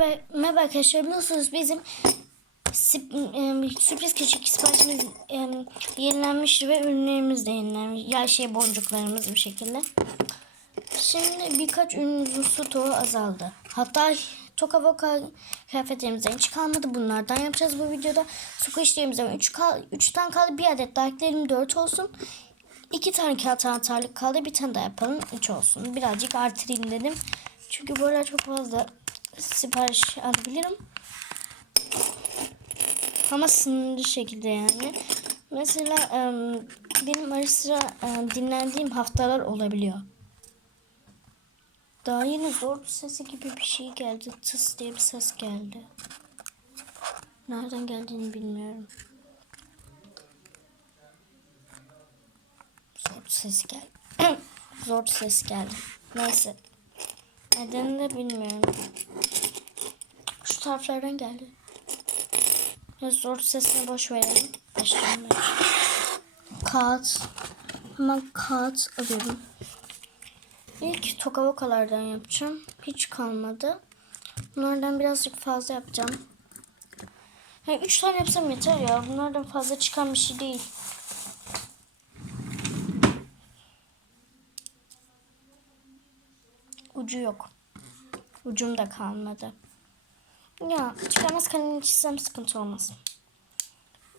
Merhaba arkadaşlar biliyorsunuz bizim sürpriz küçük siparişimiz em, yenilenmiş ve ürünlerimiz de yenilenmiş. Ya şey boncuklarımız bu şekilde. Şimdi birkaç ürünümüzün stoğu azaldı. Hatta Toka Boka kıyafetlerimizden hiç kalmadı. Bunlardan yapacağız bu videoda. Squishlerimizden 3 kal 3 tane kaldı. Bir adet Darklerim 4 olsun. 2 tane kağıt anahtarlık kaldı. Bir tane daha yapalım. 3 olsun. Birazcık artırayım dedim. Çünkü böyle çok fazla sipariş alabilirim. Ama sınırlı şekilde yani. Mesela benim ara sıra dinlendiğim haftalar olabiliyor. Daha yeni zor sesi gibi bir şey geldi. Tıs diye bir ses geldi. Nereden geldiğini bilmiyorum. Zor ses geldi. zor ses geldi. Neyse. Nedenini de bilmiyorum. Şu taraflardan geldi. Ya zor sesine boş verelim. Başlayalım. Kağıt. Hemen kağıt alıyorum. İlk tokavokalardan yapacağım. Hiç kalmadı. Bunlardan birazcık fazla yapacağım. Yani üç tane yapsam yeter ya. Bunlardan fazla çıkan bir şey değil. Ucu yok. Ucum da kalmadı. Ya çıkarmaz kalemi çizsem sıkıntı olmaz.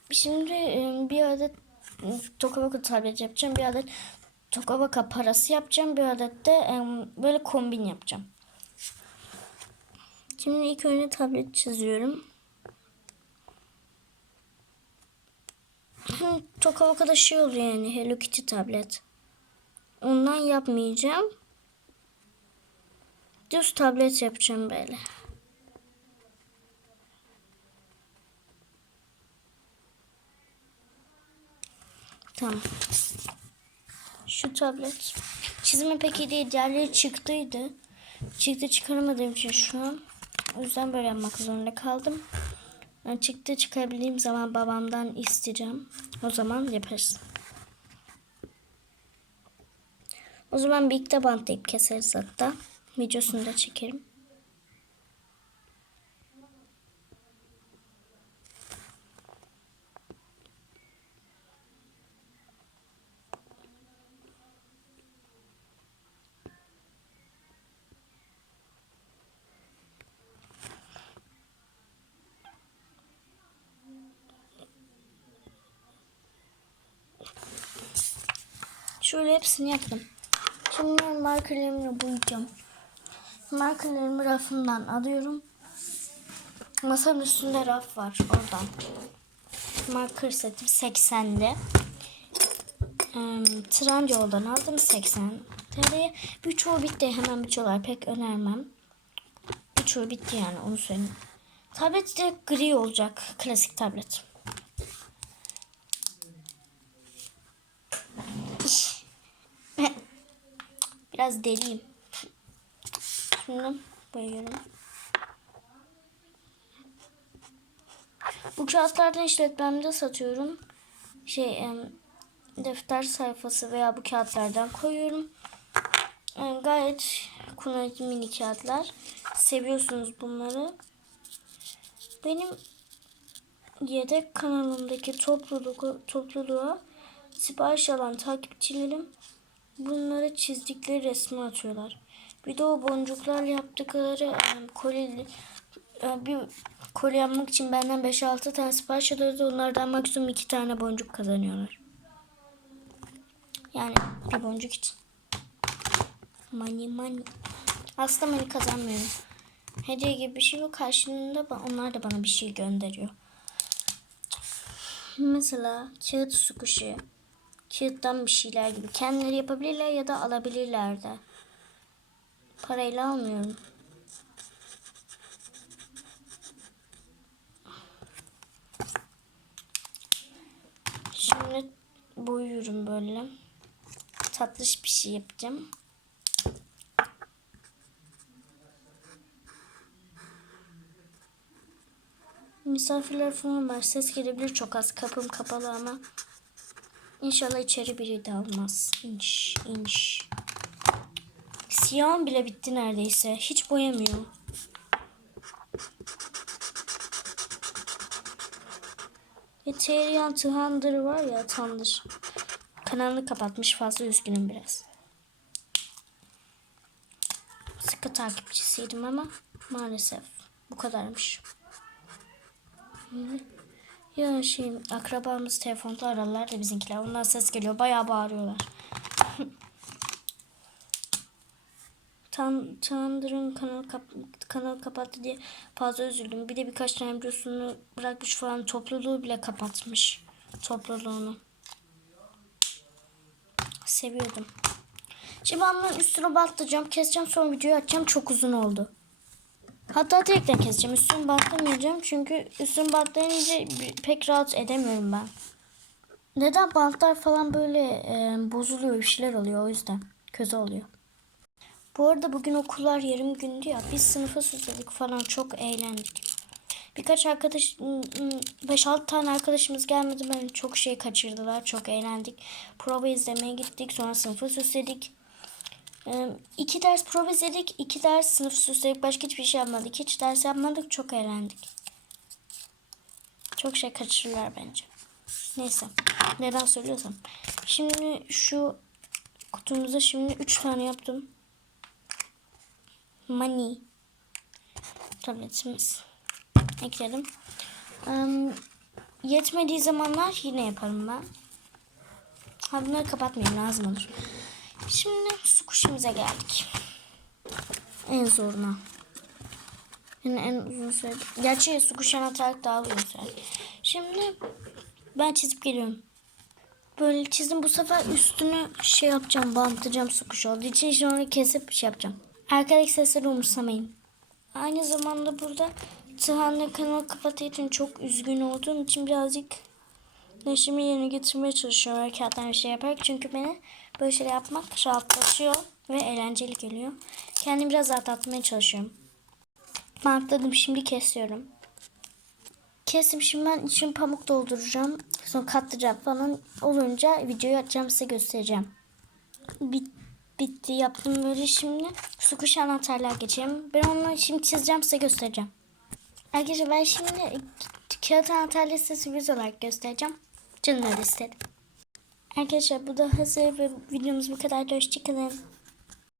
Şimdi e, bir adet e, Tokavaka tablet yapacağım. Bir adet Tokavaka parası yapacağım. Bir adet de e, böyle kombin yapacağım. Şimdi ilk önce tablet çiziyorum. Hem Tokavaka'da şey oluyor yani Hello Kitty tablet. Ondan yapmayacağım. Düz tablet yapacağım böyle. Tamam. Şu tablet. Çizimi pek iyi değil. Diğerleri çıktıydı. Çıktı çıkaramadığım için şu an. O yüzden böyle yapmak zorunda kaldım. Ben çıktı çıkarabildiğim zaman babamdan isteyeceğim. O zaman yaparız. O zaman birlikte bantlayıp keseriz hatta. Videosunu da çekerim. Şöyle hepsini yaptım. Şimdi ben markerlerimle boyayacağım. Markerlerimi rafından alıyorum. Masanın üstünde raf var oradan. Marker setim 80'de. Ee, Trendyol'dan aldım 80 TL'ye. Birçoğu bitti. Hemen birçoğular pek önermem. Birçoğu bitti yani onu söyleyeyim. Tablet de gri olacak. Klasik tablet. Biraz deliyim. Şimdi boyuyorum. Bu kağıtlardan işletmemde satıyorum. Şey defter sayfası veya bu kağıtlardan koyuyorum. Gayet kullanışlı mini kağıtlar. Seviyorsunuz bunları. Benim yedek kanalımdaki topluluğu, topluluğa sipariş alan takipçilerim bunları çizdikleri resmi atıyorlar. Bir de o boncuklarla yaptıkları e, bir koli yapmak için benden 5-6 tane sipariş alıyordu. Onlardan maksimum 2 tane boncuk kazanıyorlar. Yani bir boncuk için. Money money. Aslında money kazanmıyorum. Hediye gibi bir şey bu. Karşılığında onlar da bana bir şey gönderiyor. Mesela kağıt su kuşu. Kağıttan bir şeyler gibi. Kendileri yapabilirler ya da alabilirler de. Parayla almıyorum. Şimdi boyuyorum böyle. Tatlış bir şey yapacağım. Misafirler falan var. Ses gelebilir çok az. Kapım kapalı ama. İnşallah içeri biri de almaz. İnş, inş. Siyahım bile bitti neredeyse. Hiç boyamıyor. Ethereum Tandır var ya Tandır. Kanalını kapatmış fazla üzgünüm biraz. Sıkı takipçisiydim ama maalesef bu kadarmış. Evet. Ya şey akrabamız telefonda ararlar da bizimkiler. Ondan ses geliyor. Bayağı bağırıyorlar. Tan Thunder'ın kanal kap kanal kapattı diye fazla üzüldüm. Bir de birkaç tane videosunu bırakmış falan topluluğu bile kapatmış. Topluluğunu. Seviyordum. Şimdi ben üstüne bantlayacağım. Keseceğim sonra videoyu açacağım. Çok uzun oldu. Hatta direkten keseceğim. Üstünü bantlamayacağım. Çünkü üstünü bantlayınca pek rahat edemiyorum ben. Neden bantlar falan böyle e, bozuluyor bir şeyler oluyor o yüzden. Kötü oluyor. Bu arada bugün okullar yarım gündü ya. Biz sınıfa süsledik falan çok eğlendik. Birkaç arkadaş, 5-6 tane arkadaşımız gelmedi. Ben çok şey kaçırdılar. Çok eğlendik. Prova izlemeye gittik. Sonra sınıfı süsledik. Ee, iki ders prova izledik. iki ders sınıf süsledik. Başka hiçbir şey yapmadık. Hiç ders yapmadık. Çok eğlendik. Çok şey kaçırırlar bence. Neyse. Neden söylüyorsam. Şimdi şu kutumuza şimdi 3 tane yaptım. Money. Tabletimiz. Ekledim. Ee, yetmediği zamanlar yine yaparım ben. Ha bunları kapatmayayım lazım olur. Şimdi su kuşumuza geldik. En zoruna. Yani en uzun süre. Gerçi su kuşu anahtarlık daha uzun süre. Şimdi ben çizip geliyorum. Böyle çizdim bu sefer üstünü şey yapacağım bantlayacağım su kuşu olduğu için sonra kesip şey yapacağım. Arkadaki sesleri umursamayın. Aynı zamanda burada Tıhan'la kanalı kapattığı için çok üzgün olduğum için birazcık neşemi yerine getirmeye çalışıyorum hareketler bir şey yaparak. Çünkü beni böyle şeyler yapmak rahatlatıyor ve eğlenceli geliyor. Kendimi biraz rahatlatmaya çalışıyorum. Bantladım şimdi kesiyorum. Kestim şimdi ben için pamuk dolduracağım. Sonra katlayacağım falan. Olunca videoyu açacağım size göstereceğim. Bit, bitti yaptım böyle şimdi. Su kuşu anahtarlar geçeyim. Ben onu şimdi çizeceğim size göstereceğim. Arkadaşlar ben şimdi kağıt anahtarlı size sürpriz olarak göstereceğim. Canım öyle istedi. Arkadaşlar bu da hazır ve videomuz bu kadar. Hoşçakalın.